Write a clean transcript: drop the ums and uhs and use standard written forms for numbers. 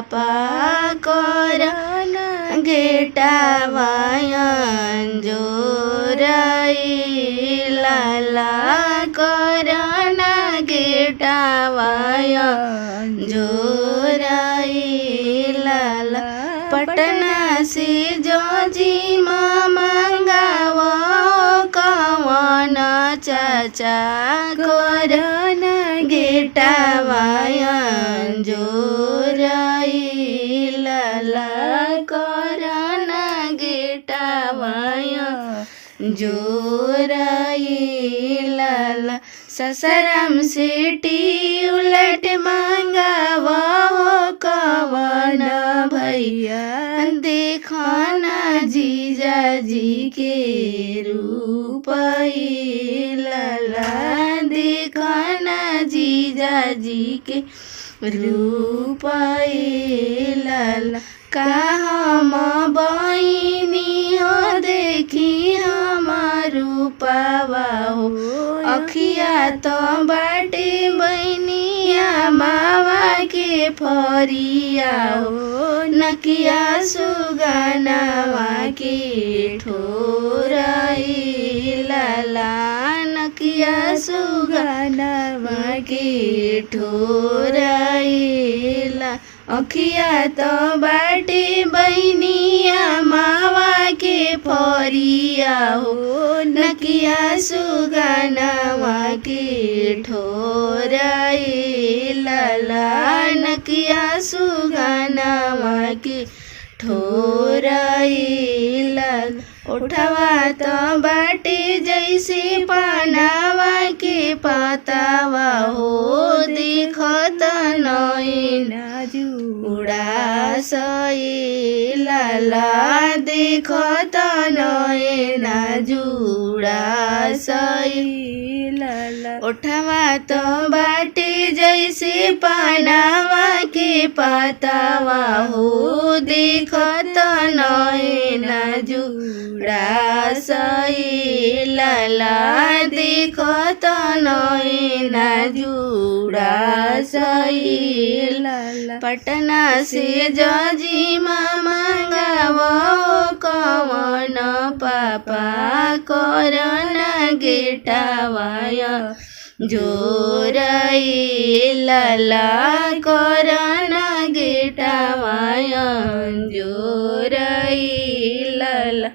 पापा करन गेटावायन जोराई लाला करन गेटावायन जोराई लाला पटना से जोजी मंगावो कवन चाचा करन गेटावायन जोराई लाला करन गेटावायन जोराई लाला ससरम सिटी उलट मंगावो कवन भैया देखना जीजाजी के रूपई लाला देखना जीजाजी के रूपई लाला का हम बहिनी हो देखी हम रूपवा हो अखिया तो बाटे बहनिया मावा के फरिया हो नकिया सुगनावा के ठोराई लाला नकिया सुगनावा के ठोराई ला अखिया तो बाटे बहनिया मावा के फरिया हो नकिया सुगनावा के ठोराई लाला नकिया सुगनावा के ठोराई लाला उठवा तो बाटे जैसे पानावा के पतावा हो देखत नैना जुड़ासई लाला देखत नैना जुड़ासई लाला उठवा तो बाटे जैसे पानावा के पतावा हो देखत नैना जुड़ासई लाला देखत नैना जुड़ासई लाला पटना से जजी मंगावो कवन पापा करन गेटावायन जोराई लाला करन गेटावायन जोराई लाला।